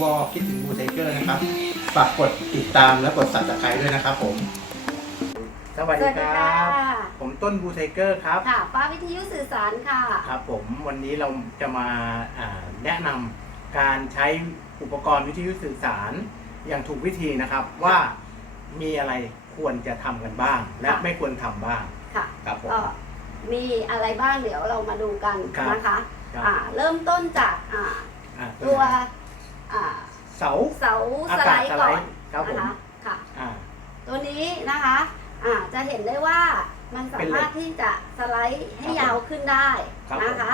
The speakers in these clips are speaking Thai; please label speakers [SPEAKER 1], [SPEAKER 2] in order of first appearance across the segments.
[SPEAKER 1] วอลคิดถึงบูไทเกอร์นะครับ ฝากกดติดตามและกด subscribe ด้วยนะครับผม สวัส
[SPEAKER 2] ส
[SPEAKER 1] ดี
[SPEAKER 2] วัส
[SPEAKER 1] ค
[SPEAKER 2] ดี
[SPEAKER 1] รั
[SPEAKER 2] ค่ะ
[SPEAKER 1] บผมต้นบูไทเกอร์ครับ
[SPEAKER 2] ค่ะฟ้าวิทยุสื่อสารค่ะ
[SPEAKER 1] ครับผมวันนี้เราจะมาอ่าแนะนำการใช้อุปกรณ์วิทยุสื่อสารอย่างถูกวิธีนะครับว่ามีอะไรควรจะทำกันบ้าง และ
[SPEAKER 2] ค่ะ
[SPEAKER 1] ไม่ควรทำบ้าง
[SPEAKER 2] ค่ะ
[SPEAKER 1] ครับผม
[SPEAKER 2] ก็มีอะไรบ้างเดี๋ยวเรามาดูกัน
[SPEAKER 1] ครับ
[SPEAKER 2] นะคะ
[SPEAKER 1] ครับ
[SPEAKER 2] อ่าเริ่มต้นจากอ่า
[SPEAKER 1] อะ
[SPEAKER 2] ตัว อ่า
[SPEAKER 1] เสา
[SPEAKER 2] เสา
[SPEAKER 1] อา
[SPEAKER 2] ส
[SPEAKER 1] กา
[SPEAKER 2] ไล
[SPEAKER 1] ศ
[SPEAKER 2] ด์
[SPEAKER 1] สไล
[SPEAKER 2] ก่อ
[SPEAKER 1] ด์
[SPEAKER 2] น
[SPEAKER 1] ครับผม
[SPEAKER 2] นะคะค่ะ
[SPEAKER 1] อ่า
[SPEAKER 2] ตัวนี้นะคะอ่าจะเห็นได้ว่ามันสามารถที่จะสไลด์ให้
[SPEAKER 1] ครับผม
[SPEAKER 2] ยาวขึ้นได้
[SPEAKER 1] ครับ
[SPEAKER 2] นะคะ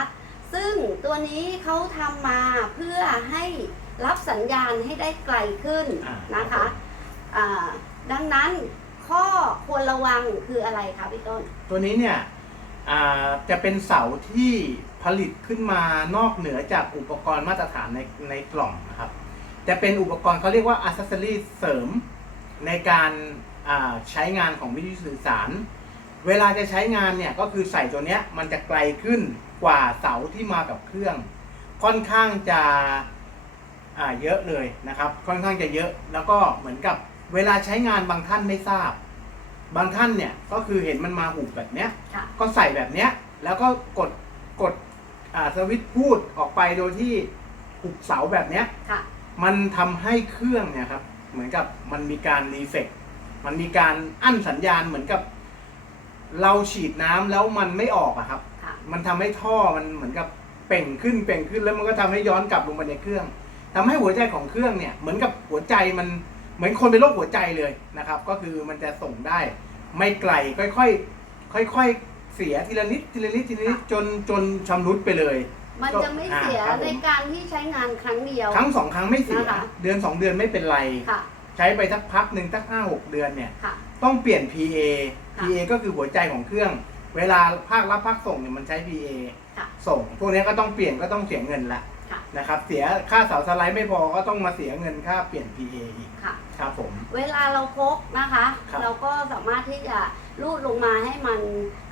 [SPEAKER 2] ซึ่งตัวนี้เขาทำมาเพื่อให้รับสัญญาณให้ได้ไกลขึ้น
[SPEAKER 1] อ่า
[SPEAKER 2] นะคะ
[SPEAKER 1] รับผม
[SPEAKER 2] อ่าดังนั้นข้อควรระวังคืออะไรคะพี่ต้น
[SPEAKER 1] ตัวนี้เนี่ยอ่า จะเป็นเสาที่ผลิตขึ้นมานอกเหนือจากอุปกรณ์มาตรฐานในในกล่องนะครับ จะเป็นอุปกรณ์เขาเรียกว่าอัซเซอรี่เสริมในการใช้งานของวิทยุสื่อสาร เวลาจะใช้งานเนี่ยก็คือใส่ตัวเนี้ยมันจะไกลขึ้นกว่าเสาที่มากับเครื่อง ค่อนข้างจะเยอะเลยนะครับ ค่อนข้างจะเยอะ แล้วก็เหมือนกับเวลาใช้งานบางท่านไม่ทราบ บางท่านเนี่ยก็คือเห็นมันมาหุบแบบเนี้ย
[SPEAKER 2] ค่ะ
[SPEAKER 1] ก็ใส่แบบเนี้ย แล้วก็กดกดอ่าสวิตช์พูดออกไปโดยที่หุบเสาแบบเนี้ย
[SPEAKER 2] ค่ะ
[SPEAKER 1] มันทำให้เครื่องเนี่ยครับ เหมือนกับมันมีการรีเฟกมันมีการอั้นสัญญาณเหมือนกับ เราฉีดน้ำแล้วมันไม่ออกอะครับ
[SPEAKER 2] ค่ะ
[SPEAKER 1] มันทำให้ท่อมันเหมือนกับเป่งขึ้นเป่งขึ้นแล้วมันก็ทำให้ย้อนกลับลงไปในเครื่องทำให้หัวใจของเครื่องเนี่ยเหมือนกับหัวใจมันเหมือนคนเป็นโรคหัวใจเลยนะครับ ก็คือมันจะส่งได้ไม่ไกลค่อยๆค่อยๆ เสียทีละนิดทีละนิดทีละนิดจนจนชำรุดไปเลย
[SPEAKER 2] มันจะไม่เสีย
[SPEAKER 1] อ่าครับผม
[SPEAKER 2] ในการที่ใช้งานครั้งเดียว
[SPEAKER 1] ครั้งสองครั้งไม่เสีย
[SPEAKER 2] นะคะ
[SPEAKER 1] เดือนสองเดือนไม่เป็นไร
[SPEAKER 2] ค่ะ
[SPEAKER 1] ใช้ไปสักพักหนึ่งสักห้าหกเดือนเนี่ย
[SPEAKER 2] ค่ะ
[SPEAKER 1] ต้องเปลี่ยน PA
[SPEAKER 2] ค่ะ
[SPEAKER 1] PA ก็คือหัวใจของเครื่อง เวลาภาครับภาคส่งเนี่ยมันใช้ PA
[SPEAKER 2] ค่ะ
[SPEAKER 1] ส่ง พวกนี้ก็ต้องเปลี่ยนก็ต้องเสียเงินละ
[SPEAKER 2] ค่ะ
[SPEAKER 1] นะครับ เสียค่าเสาสไลด์ไม่พอก็ต้องมาเสียเงินค่าเปลี่ยน PA อีก
[SPEAKER 2] ค่ะ
[SPEAKER 1] ครับผม
[SPEAKER 2] เวลาเราพกนะคะ
[SPEAKER 1] ครับ
[SPEAKER 2] เราก็สามารถที่จะลูดลงมาให้มัน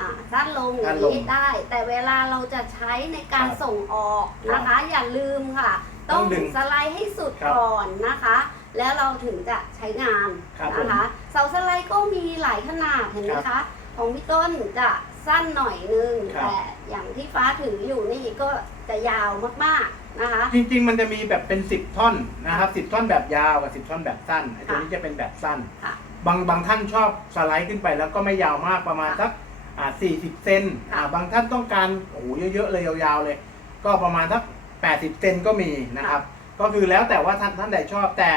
[SPEAKER 2] อ่าสั้นลงอ
[SPEAKER 1] สั้
[SPEAKER 2] ย่านง
[SPEAKER 1] ลง
[SPEAKER 2] นี้ได้ แต่เวลาเราจะใช้ในการ
[SPEAKER 1] ครับ
[SPEAKER 2] ส่งออกนะคะอย่าลืมค่ะ
[SPEAKER 1] ต้
[SPEAKER 2] ต้
[SPEAKER 1] อ
[SPEAKER 2] องง
[SPEAKER 1] ดึง
[SPEAKER 2] สไลด์ให้สุด
[SPEAKER 1] ครับ
[SPEAKER 2] ก่อนนะคะ แล้วเราถึงจะใช้งาน
[SPEAKER 1] ครับ
[SPEAKER 2] นะคะเสาสไลด์ก็มีหลายขนาดเห็นไหม
[SPEAKER 1] ครั
[SPEAKER 2] คะ
[SPEAKER 1] บ
[SPEAKER 2] ของพี่ต้นจะสั้นหน่อยนึง
[SPEAKER 1] ครับ
[SPEAKER 2] แต่อย่างที่ฟ้าถืออยู่นี่ก็จะยาวมากๆ นะคะ
[SPEAKER 1] จริง ๆ มันจะมีแบบเป็น10ท่อนนะครับ10ท่อนแบบยาวกับ10ท่อนแบบสั้นไอ้ตัวนี้จะเป็นแบบสั้น
[SPEAKER 2] ค่ะ
[SPEAKER 1] บางบางท่านชอบสไลด์ขึ้นไปแล้วก็ไม่ยาวมากประมาณ
[SPEAKER 2] ค่ะ
[SPEAKER 1] สักอ่า40เซน
[SPEAKER 2] ค่ะ
[SPEAKER 1] อ่าบางท่านต้องการโอ้โหเยอะๆเลยยาวๆเลย ก็ประมาณสัก80เซนก็มีนะครับ ก็คือแล้วแต่ว่าท่านท่านใดชอบแต่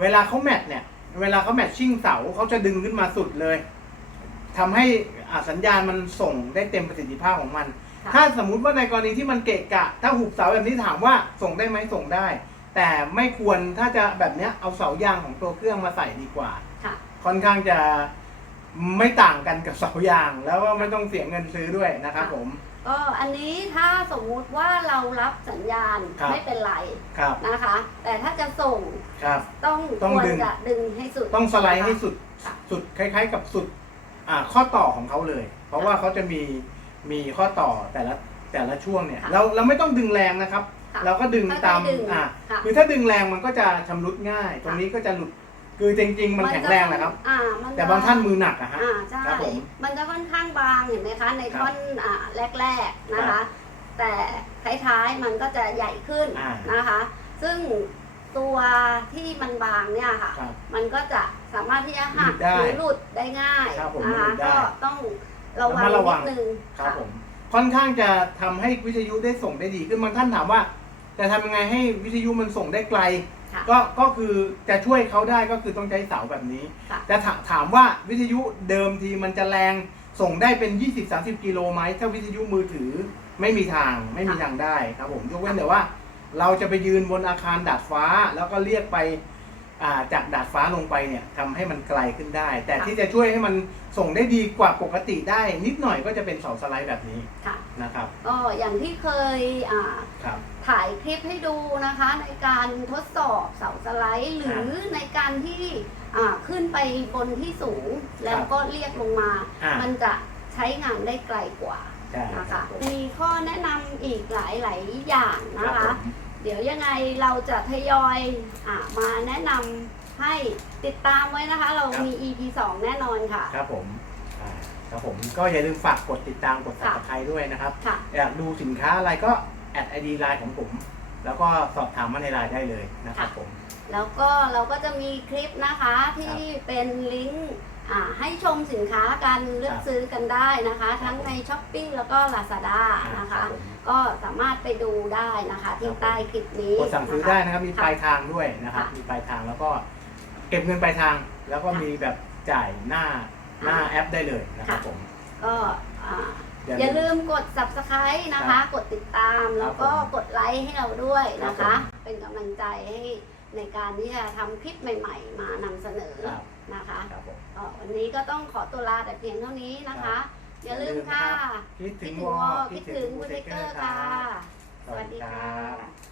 [SPEAKER 1] เวลาเขาแมทเนี่ย เวลาเขาแมทชิ่งเสาเขาจะดึงขึ้นมาสุดเลยทำให้อ่าสัญญาณมันส่งได้เต็มประสิทธิภาพของมัน
[SPEAKER 2] ค่ะ
[SPEAKER 1] ถ้าสมมุติว่าในกรณีที่มันเกะกะ ถ้าหุบเสาแบบนี้ถามว่าส่งได้ไหมส่งได้ แต่ไม่ควรถ้าจะแบบเนี้ยเอาเสายางของตัวเครื่องมาใส่ดีกว่า
[SPEAKER 2] ค่ะ
[SPEAKER 1] ค่อนข้างจะไม่ต่างกันกับเสายาง แล้วก็ไม่ต้องเสียเงินซื้อด้วยนะครับ
[SPEAKER 2] ค่ะ
[SPEAKER 1] ผม
[SPEAKER 2] ก็อันนี้ถ้าสมมุติว่าเรารับสัญญาณ
[SPEAKER 1] ครับ
[SPEAKER 2] ไม่เป็นไร
[SPEAKER 1] ครับ
[SPEAKER 2] นะคะ แต่ถ้าจะส่ง
[SPEAKER 1] ครับ
[SPEAKER 2] ต้อง
[SPEAKER 1] ต้อง
[SPEAKER 2] ควร
[SPEAKER 1] ดึง
[SPEAKER 2] จะดึงให้สุด
[SPEAKER 1] ต้องสไลด์ให้สุด
[SPEAKER 2] ค่ะ
[SPEAKER 1] สุดคล้าย ๆ กับสุดอ่าข้อต่อของเขาเลย เพราะว่าเขาจะมี มีข้อต่อแต่ละแต่ละช่วงเนี่ย
[SPEAKER 2] ค่ะ
[SPEAKER 1] เราเราไม่ต้องดึงแรงนะครับ
[SPEAKER 2] ค่ะ
[SPEAKER 1] เราก็ดึงตาม
[SPEAKER 2] ค่อยๆดึง
[SPEAKER 1] อ่า
[SPEAKER 2] ค่ะ
[SPEAKER 1] คือถ้าดึงแรงมันก็จะชำรุดง่าย ตรงนี้ก็จะหลุดคือจริง ๆ มันแข็งแรงนะครับ
[SPEAKER 2] อ่ามัน
[SPEAKER 1] แต่บางท่านมือหนักอะฮะ
[SPEAKER 2] อ่าใช่
[SPEAKER 1] ครับผม
[SPEAKER 2] มันจะค่อนข้างบางเห็นไหมคะ ใน
[SPEAKER 1] ครับ
[SPEAKER 2] ท่อนอ่าแรกๆนะ
[SPEAKER 1] ครั
[SPEAKER 2] คะ
[SPEAKER 1] บ
[SPEAKER 2] แต่ท้ายๆมันก็จะใหญ่ขึ้น
[SPEAKER 1] อ่า
[SPEAKER 2] นะคะ ซึ่งตัวที่มันบางเนี่ยค่ะ
[SPEAKER 1] ครับ
[SPEAKER 2] มันก็จะสามารถที่จะหัก
[SPEAKER 1] หลุดได้
[SPEAKER 2] หรือหลุดได้ง่าย
[SPEAKER 1] ครับผม
[SPEAKER 2] นะคะ
[SPEAKER 1] หลุดได้
[SPEAKER 2] ก็ต้อง ระวัง
[SPEAKER 1] ระมัดระวั
[SPEAKER 2] นิ
[SPEAKER 1] ง
[SPEAKER 2] ดนึง
[SPEAKER 1] ครับผม ค่อนข้างจะทำให้วิทยุได้ส่งได้ดีขึ้นบางท่านถามว่า จะทำยังไงให้วิทยุมันส่งได้ไกล
[SPEAKER 2] ค่ะ
[SPEAKER 1] ก็ก็คือจะช่วยเขาได้ก็คือต้องใช้เสาแบบนี้
[SPEAKER 2] ค่ะ
[SPEAKER 1] จะถาถามว่าวิทยุเดิมทีมันจะแรงส่งได้เป็น 20-30 กิโลไหมถ้าวิทยุมือถือไม่มีทางไม่มีทางได้ครับผมยกเว้นแต่ว่า เราจะไปยืนบนอาคารดาดฟ้าแล้วก็เรียกไปอ่า จากดาดฟ้าลงไปเนี่ยทำให้มันไกลขึ้นได้ แต่
[SPEAKER 2] ค่ะ
[SPEAKER 1] ที่จะช่วยให้มันส่งได้ดีกว่าปกติได้ นิดหน่อยก็จะเป็นเสาสไลด์แบบนี้
[SPEAKER 2] ค่ะ
[SPEAKER 1] นะครับ
[SPEAKER 2] ก็อย่างที่เคยอ่า
[SPEAKER 1] ครับ
[SPEAKER 2] ถ่ายคลิปให้ดูนะคะ ในการทดสอบเสาสไลด์ หรือในการที่อ่าขึ้นไปบนที่สูง แล้วก็เรียกลงมา
[SPEAKER 1] อ่า
[SPEAKER 2] มันจะใช้งานได้ไกลกว่า
[SPEAKER 1] ใช่
[SPEAKER 2] นะ
[SPEAKER 1] ครั
[SPEAKER 2] คะ
[SPEAKER 1] บผม
[SPEAKER 2] มีข้อแนะนำอีกหลายๆ อย่าง
[SPEAKER 1] ค
[SPEAKER 2] นะ
[SPEAKER 1] รับ
[SPEAKER 2] คะ
[SPEAKER 1] ผม
[SPEAKER 2] เดี๋ยวยังไงเราจะทยอยอะมาแนะนำให้ติดตามไว้นะคะ เรามี EP 2 แน่นอนค่ะ
[SPEAKER 1] ครับผมอ่าครับผมก็อย่าลืมฝากกดติดตามกด
[SPEAKER 2] ค่ะ
[SPEAKER 1] subscribe ด้วยนะครับ
[SPEAKER 2] ค่ะ
[SPEAKER 1] อยากดูสินค้าอะไรก็แอดไอดีไลน์ของผม แล้วก็สอบถามมาในไลน์ได้เลยนะครับผม
[SPEAKER 2] แล้วก็เราก็จะมีคลิปนะคะที่เป็นลิงก์ อ่าให้ชมสินค้ากันเลือก
[SPEAKER 1] ครับ
[SPEAKER 2] ซื้อกันได้นะคะ
[SPEAKER 1] ครับ
[SPEAKER 2] ทั้งใน s h อ p e e แล้วก็ Lazada นะคะ
[SPEAKER 1] รับผม
[SPEAKER 2] ก็สามารถไปดูได้นะคะ ที่ใต้คลิปนี้
[SPEAKER 1] กดสั่งซื้อได้นะครับ มีปลายทางด้วยนะครับ
[SPEAKER 2] ค่ะ
[SPEAKER 1] มีปลายทางแล้วก็เก็บเงินปลายทาง แล้วก็มีแบบจ่ายหน้าหน้าแอปได้เลยนะครับผม
[SPEAKER 2] ก็อ่า
[SPEAKER 1] อย่า
[SPEAKER 2] อย่า
[SPEAKER 1] ลืม
[SPEAKER 2] ลืมกด subscribe นะ
[SPEAKER 1] ครั
[SPEAKER 2] คะ
[SPEAKER 1] บ
[SPEAKER 2] กดติดตามแล้วก็
[SPEAKER 1] ครับผม
[SPEAKER 2] กดไลค์ให้เราด้วยนะ
[SPEAKER 1] ครั
[SPEAKER 2] คะ
[SPEAKER 1] บผม
[SPEAKER 2] เป็นกำลังใจให้ในการที่จะทำคลิปใหม่ ๆ มานำเสนอ
[SPEAKER 1] ครับ
[SPEAKER 2] นะคะ
[SPEAKER 1] ครับผม
[SPEAKER 2] ก็ันนี้ก็ต้องขอตัวลาแต่เพียงเท่านี้นะคะ อย่าลืมค่ะ
[SPEAKER 1] คิดถึงวอคิดถึงบูเท
[SPEAKER 2] เกอร์
[SPEAKER 1] ค่ะ ส
[SPEAKER 2] วั
[SPEAKER 1] สดี
[SPEAKER 2] ค่ะ